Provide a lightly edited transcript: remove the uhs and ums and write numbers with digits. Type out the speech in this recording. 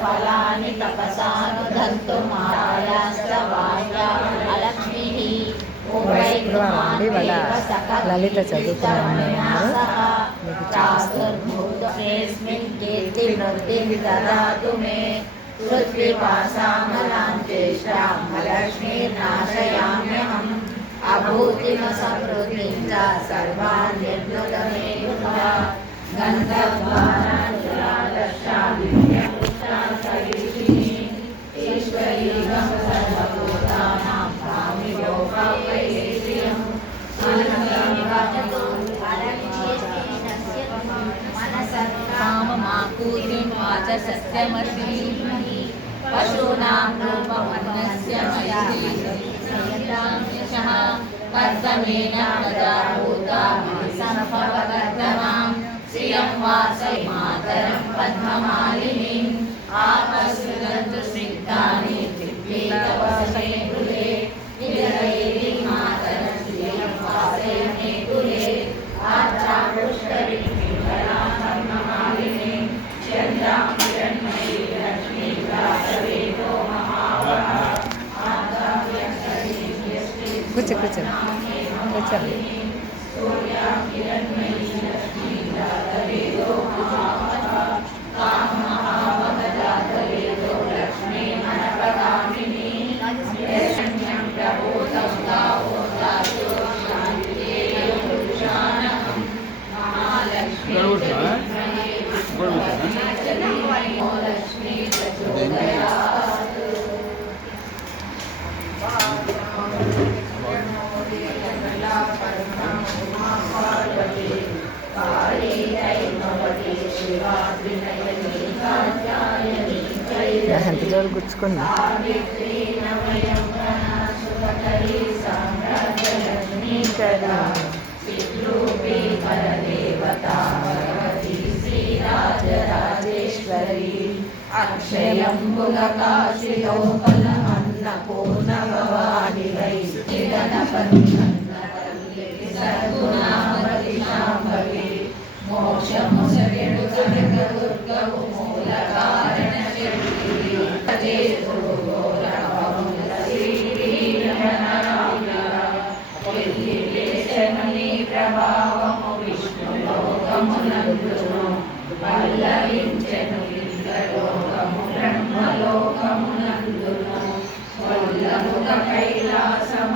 ఫలాని తపసానుధంతుమాయాస్తవాయ అలక్ష్మిః శుక్రవారం అండి. వాళ్ళ లలిత చదువుకున్నాము మీకు చాతుర్భూతేస్మిన్ కీర్తివృద్ధిం దదాతు మే పృథ్వీపాసామలాం చేష్టాం లక్ష్మీర్నాశయామ్యహం అభూతిమ సమృద్ధిం చ సర్వాన్ యజ్ఞుత మే గుణః గంధర్వాణాదురాదర్శామిష్టాసరీషిణి ఈశ్వరీగం సర్వభూతానాం కామియోపాపయేషియం కామమాకూతిం వాచ సత్యమర్షీమహి పశూనాం రూపమన్నస్య మయః కర్తమేన ప్రజాభూతా సంభవకర్తమాం శ్రియం వాసై మాతరం పద్మమాలినీం ఆపస్సుదంతు స్నిగ్ధాని దివ్యేతవసే గృహే నిలయైరి మాతరం శ్రియం వాసై మే గృహే ఆత్రాం పుష్కరిణీం పింగళాం పద్మమాలినీం చంద్రాం హిరణ్మయీ లక్ష్మీం రాజవేదో మహావహ కూర్చో కూర్చో కూర్చోండి. సూర్యాం హిరణ్మయీ లక్ష్మీం రాజవేదో మహావహ కామమహావహ జాతవేదో లక్ష్మీ మనపగామిని యస్మిన్ ప్రబోధం గావో దాసో శాంతియేయ పురుషానహం మహాలక్ష్మీ లక్ష్మీ ప్రచోదయాత్. ఎంత జోరు గుచ్చుకుంది. అక్షయంబులకాశిలోపలమన్నపూర్ణభవాని వై సద్గుణామతిశాంభవి మోక్షముసరెడు కనకదుర్గవు మూల కారణ శక్తి ప్రభావము విష్ణులోకమునందును పల్లవించెను లింగలోకము బ్రహ్మలోకమునందును వల్లముగ కైలాసమ